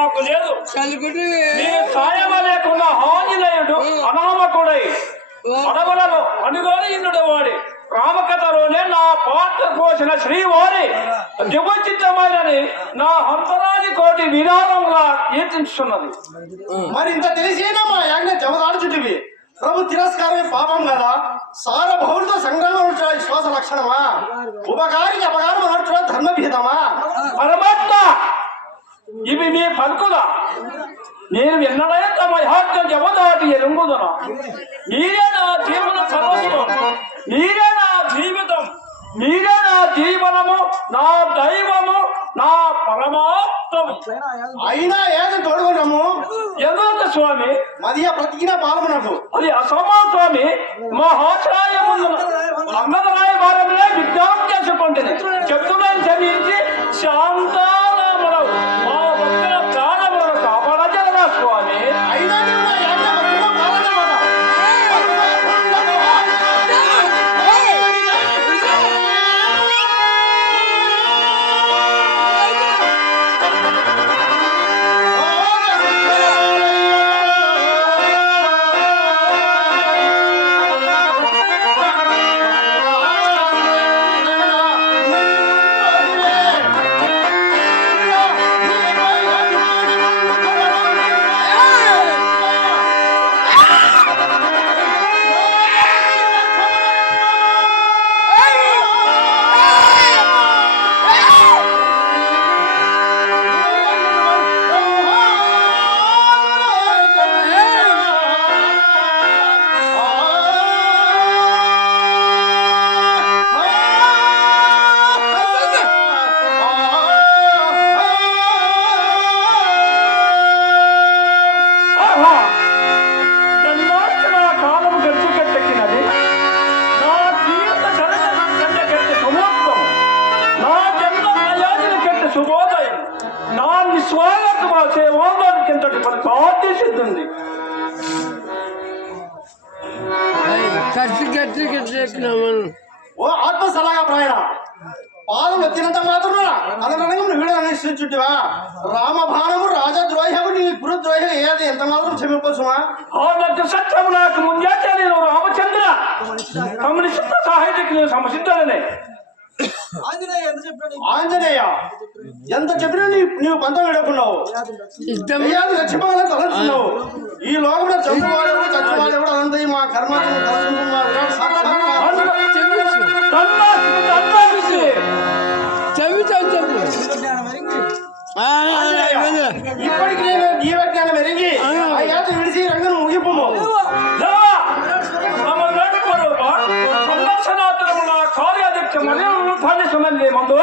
నాకు లేదు. నీ సాయం లేకుండా ఆంజనేయుడు అనామకుడై అడవులను అనుగోని ఇంద్రుడు వాడి రామకథలోనే నా పాత్ర పోసిన శ్రీవారి దివ్యచిత్తమైనని నా హంతరాది కోటి విధానంగా కీర్తించున్నది. మరి ఇంత తెలిసేనా మా యాజ్ఞ జమదాడుచుటివి ప్రభు తిరస్కారమే పాపం కదా. సారభౌలతో సంగ్రామం విశ్వాస లక్షణమా? ఉపకారికి అపకారం అనర్చడం ధర్మభేదమా? పరమాత్మ ఇవి మీ పలుకుదా? నేను ఎన్నడైనా తమ యథార్థం జమదాటి ఎరుంగుదన. మీరే నా జీవన సర్వస్వం, మీరే నా జీవితం, మీరే నా జీవనము, నా దైవము, నా పరమాత్మము. అయినా ఏదో తోడుకున్నాము ఎందుకు స్వామి? మదియ బ్రతికిన పాలమునకు అది అసమా స్వామి. మహాశ్రాయముందున అన్నదరాయ వారంలో విజ్ఞానం చేసుకుంటుంది. చెప్తున్నాను క్షమించి శాంతారామరావు మా భక్తుల ప్రాణములను కాపాడజలరా స్వామి. అయినా నువ్వు నా యాజ్ఞ భక్తిలో పాలనమాట. ఓ ఆత్మ సలహా ప్రాయణ పాదం ఎత్తినంత మాత్రం అదనంగా వీడు అనుసరించుంటివా? రామబాణము రాజద్రోహము నీ గురుద్రోహం ఏది ఎంత మాత్రం క్షమింపసుమా? సత్యం నాకు ముందే నేను రామచంద్ర కమ్యూనిస్ట్ సాహిత్యకి నేను సమసిద్ధాలనే. ఆంజనేయ ఎంత చెప్పినా నీవు పంతం విడకున్నావు, లక్ష్మణాలను తలచున్నావు. ఈ లోకంలో చంపువాడెవడు చచ్చువాడెవడు అనంతయి మా కర్మ ఇప్పటికి నేను జీవజ్ఞానం ఎరిగి ఆ యాత్ర విడిచి రంగం ముగిపోము. సందర్శనాత్మక కార్యాధ్యక్ష మందు